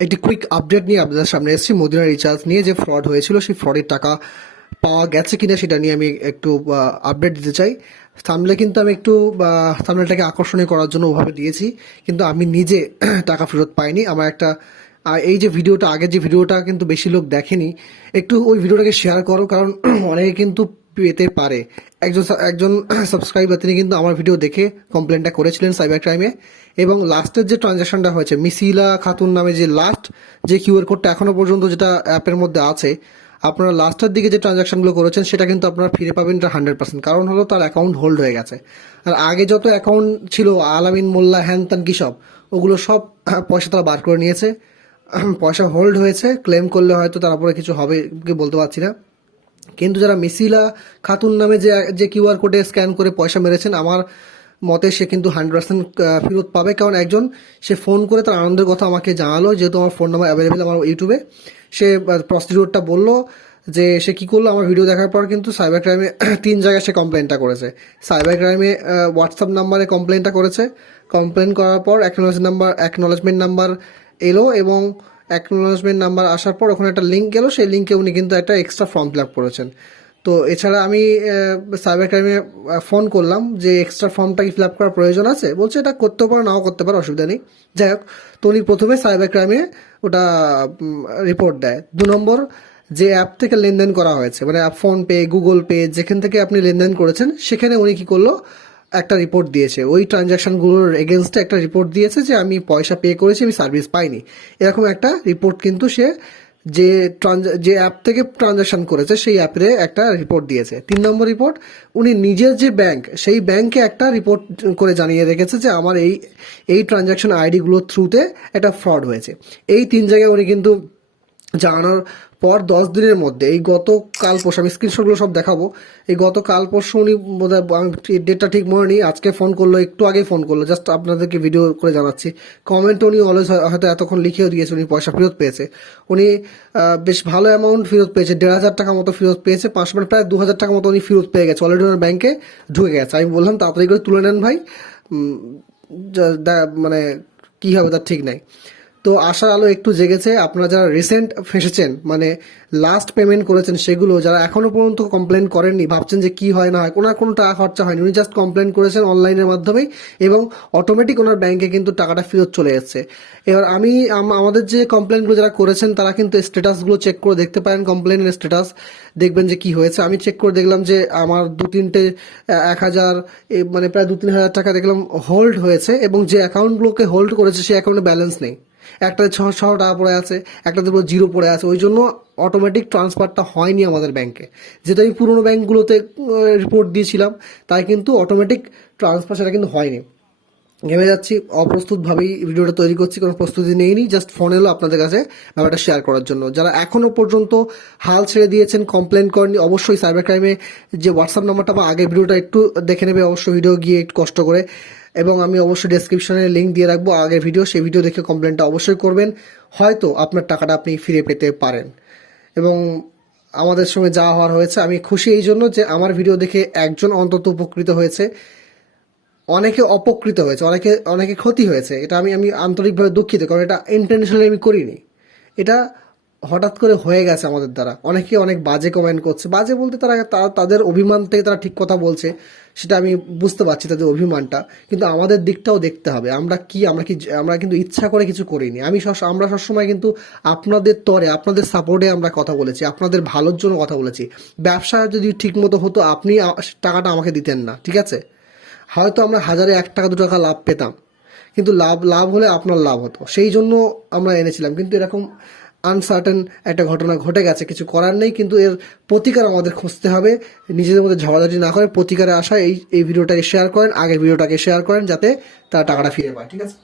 একটি quick update নিয়ে আপনাদের সামনে এসেছি। মদিনা রিচার্জ নিয়ে যে ফ্রড হয়েছিল, সেই ফ্রডের টাকা পাওয়া গেছে কিনা সেটা নিয়ে আমি একটু আপডেট দিতে চাই। থামলে কিন্তু আমি একটু থামলেটাকে আকর্ষণীয় করার জন্য ওভাবে দিয়েছি। কিন্তু আমি নিজে টাকা ফেরত পাইনি। আমার একটা এই যে ভিডিওটা, আগের যে ভিডিওটা কিন্তু বেশি লোক দেখেনি, একটু ওই ভিডিওটাকে শেয়ার করো। কারণ অনেকে কিন্তু পেতে পারে। একজন একজন সাবস্ক্রাইবার তিনি কিন্তু আমার ভিডিও দেখে কমপ্লেনটা করেছিলেন সাইবার ক্রাইমে এবং লাস্টের যে ট্রানজ্যাকশনটা হয়েছে মিসিলা খাতুন নামে যে লাস্ট যে কিউআর কোডটা এখনও পর্যন্ত যেটা অ্যাপের মধ্যে আছে, আপনারা লাস্টের দিকে যে ট্রানজ্যাকশনগুলো করেছেন, সেটা কিন্তু আপনারা ফিরে পাবেন এটা হান্ড্রেড পার্সেন্ট কারণ হলো তার অ্যাকাউন্ট হোল্ড হয়ে গেছে। আর আগে যত অ্যাকাউন্ট ছিল, আলামিন, মোল্লা হ্যান ত্যান কী সব, ওগুলো সব পয়সা তারা বার করে নিয়েছে। পয়সা হোল্ড হয়েছে ক্লেম করলে হয়তো তারপরে কিছু হবে বলতে পারছি না। কিন্তু যারা মিসিলা খাতুন নামে যে যে কিউআর কোডে স্ক্যান করে পয়সা মেরেছেন, আমার মতে সে কিন্তু হান্ড্রেড পার্সেন্ট ফেরত পাবে। কারণ একজন, সে ফোন করে তার আনন্দের কথা আমাকে জানালো, যেহেতু আমার ফোন নাম্বার অ্যাভেলেবেল আমার ইউটিউবে। সে প্রসিডিউরটা বলল যে, সে কী করল আমার ভিডিও দেখার পর কিন্তু সাইবার ক্রাইমে তিন জায়গায় সে কমপ্লেনটা করেছে। সাইবার ক্রাইমে হোয়াটসঅ্যাপ নাম্বারে কমপ্লেনটা করেছে। কমপ্লেন করার পর অ্যাকনোলেজ নাম্বার অ্যাকনোলেজমেন্ট নাম্বার এলো এবং অ্যাকনোলেজমেন্ট নাম্বার আসার পর ওখানে একটা লিঙ্ক গেলো, সেই লিঙ্কে উনি কিন্তু একটা এক্সট্রা ফর্ম ফিল আপ করেছেন। তো এছাড়া আমি সাইবার ক্রাইমে ফোন করলাম যে এক্সট্রা ফর্মটা কি ফিল আপ করার প্রয়োজন আছে। বলছে এটা করতে পারো, নাও করতে পারো, অসুবিধা নেই। যাই হোক, তো উনি প্রথমে সাইবার ক্রাইমে ওটা রিপোর্ট দেয়। দু নম্বর, যে অ্যাপ থেকে লেনদেন করা হয়েছে মানে ফোনপে গুগল পে যেখান থেকে আপনি লেনদেন করেছেন, সেখানে উনি কী করল একটা রিপোর্ট দিয়েছে। ওই ট্রানজ্যাকশনগুলোর এগেনস্টে একটা রিপোর্ট দিয়েছে যে আমি পয়সা পে করেছি, আমি সার্ভিস পাইনি। এরকম একটা রিপোর্ট কিন্তু সে যে যে অ্যাপ থেকে ট্রানজ্যাকশন করেছে, সেই অ্যাপে একটা রিপোর্ট দিয়েছে। তিন নম্বর রিপোর্ট উনি নিজের যে ব্যাংক সেই ব্যাংকে একটা রিপোর্ট করে জানিয়ে রেখেছে যে আমার এই এই ট্রানজ্যাকশন আইডিগুলোর থ্রুতে একটা ফ্রড হয়েছে। এই তিন জায়গায় উনি কিন্তু জানানোর পর দশ দিনের মধ্যে এই গত কাল পরশু, আমি স্ক্রিনশটগুলো সব দেখাবো। এই গত কাল পরশু উনি আমি ডেটটা ঠিক মনে নেই, আজকে ফোন করল, একটু আগে ফোন করল জাস্ট আপনাদেরকে ভিডিও করে জানাচ্ছি। কমেন্ট উনি অলওয়েজ হয়তো এতক্ষণ লিখেও দিয়েছে, উনি পয়সা ফেরত পেয়েছে। উনি বেশ ভালো অ্যামাউন্ট ফেরত পেয়েছে, দেড় হাজার টাকা মতো ফেরত পেয়েছে পাঁচশো মিনিট প্রায় দু হাজার টাকা মতো উনি ফেরত পেয়ে গেছে অলরেডি ওনার ব্যাংকে ঢুকে গেছে। আমি বললাম, তাড়াতাড়ি করে তুলে নেন ভাই। মানে কী হবে তার ঠিক নাই। তো আশার আলো একটু জেগেছে, আপনারা যারা রিসেন্ট ফেসেছেন মানে লাস্ট পেমেন্ট করেছেন সেগুলো, যারা এখনও পর্যন্ত কমপ্লেন করেননি, ভাবছেন যে কি হয় না হয় ওনার কোনো টাকা খরচা হয়নি, উনি জাস্ট কমপ্লেন করেছেন অনলাইনের মাধ্যমেই এবং অটোমেটিক ওনার ব্যাংকে কিন্তু টাকাটা ফেরত চলে যাচ্ছে এবার আমি আমাদের যে কমপ্লেনগুলো যারা করেছেন, তারা কিন্তু স্ট্যাটাসগুলো চেক করে দেখতে পারেন কমপ্লেনের স্ট্যাটাস দেখবেন যে কি হয়েছে। আমি চেক করে দেখলাম যে আমার দু তিনটে এক হাজার মানে প্রায় দু তিন হাজার টাকা দেখলাম হোল্ড হয়েছে এবং যে অ্যাকাউন্টগুলোকে হোল্ড করেছে, সেই অ্যাকাউন্টে ব্যালেন্স নেই। একটাতে ছশো টাকা পড়ে আছে একটাতে পুরো জিরো পড়ে আছে, ওই জন্য অটোমেটিক ট্রান্সফারটা হয়নি আমাদের ব্যাংকে যেটা আমি পুরোনো ব্যাংকগুলোতে রিপোর্ট দিয়েছিলাম, তাই কিন্তু অটোমেটিক ট্রান্সফার সেটা কিন্তু হয়নি। ঘেমে যাচ্ছি, অপ্রস্তুতভাবেই ভিডিওটা তৈরি করছি, কোনো প্রস্তুতি নেইনি জাস্ট ফোন এলো আপনাদের কাছে ব্যাপারটা শেয়ার করার জন্য। যারা এখনও পর্যন্ত হাল ছেড়ে দিয়েছেন কমপ্লেন করেননি, অবশ্যই সাইবার ক্রাইমে যে হোয়াটসঅ্যাপ নাম্বারটা বা আগের ভিডিওটা একটু দেখে নেবে, অবশ্যই ভিডিও গিয়ে একটু কষ্ট করে। এবং আমি অবশ্যই ডেসক্রিপশনে লিঙ্ক দিয়ে রাখব আগের ভিডিও সেই ভিডিও দেখে কমপ্লেনটা অবশ্যই করবেন। হয়তো আপনার টাকাটা আপনি ফিরে পেতে পারেন। এবং আমাদের সঙ্গে যা হওয়ার হয়েছে, আমি খুশি এই জন্য যে আমার ভিডিও দেখে একজন অন্তত উপকৃত হয়েছে। অনেকে অপকৃত হয়েছে, অনেকে অনেকে ক্ষতি হয়েছে। এটা আমি আমি আন্তরিকভাবে দুঃখিত, কারণ এটা ইন্টারন্যাশনালি আমি করিনি। এটা হঠাৎ করে হয়ে গেছে আমাদের দ্বারা। অনেকে অনেক বাজে কমেন্ট করছে। বাজে বলতে তারা তাদের অভিমান থেকে তারা ঠিক কথা বলছে, সেটা আমি বুঝতে পারছি তাদের অভিমানটা, কিন্তু আমাদের দিকটাও দেখতে হবে। আমরা কি আমরা কি, আমরা কিন্তু ইচ্ছা করে কিছু করিনি। আমি সব আমরা সবসময় কিন্তু আপনাদের তরে, আপনাদের সাপোর্টে আমরা কথা বলেছি, আপনাদের ভালোর জন্য কথা বলেছি। ব্যবসা যদি ঠিক মতো হতো, আপনি টাকাটা আমাকে দিতেন না, ঠিক আছে? হয়তো আমরা হাজারে এক টাকা, দু টাকা লাভ পেতাম। কিন্তু লাভ লাভ হলে আপনার লাভ হতো। সেই জন্য আমরা এনেছিলাম। কিন্তু এরকম আনসার্টেন একটা ঘটনা ঘটে গেছে, কিছু করার নেই, কিন্তু এর প্রতিকার আমাদের খুঁজতে হবে। নিজেদের মধ্যে ঝগড়াঝাটি না করে প্রতিকারে আসা এই এই ভিডিওটাকে শেয়ার করেন, আগের ভিডিওটাকে শেয়ার করেন, যাতে তার টাকাটা ফিরে পায়, ঠিক আছে?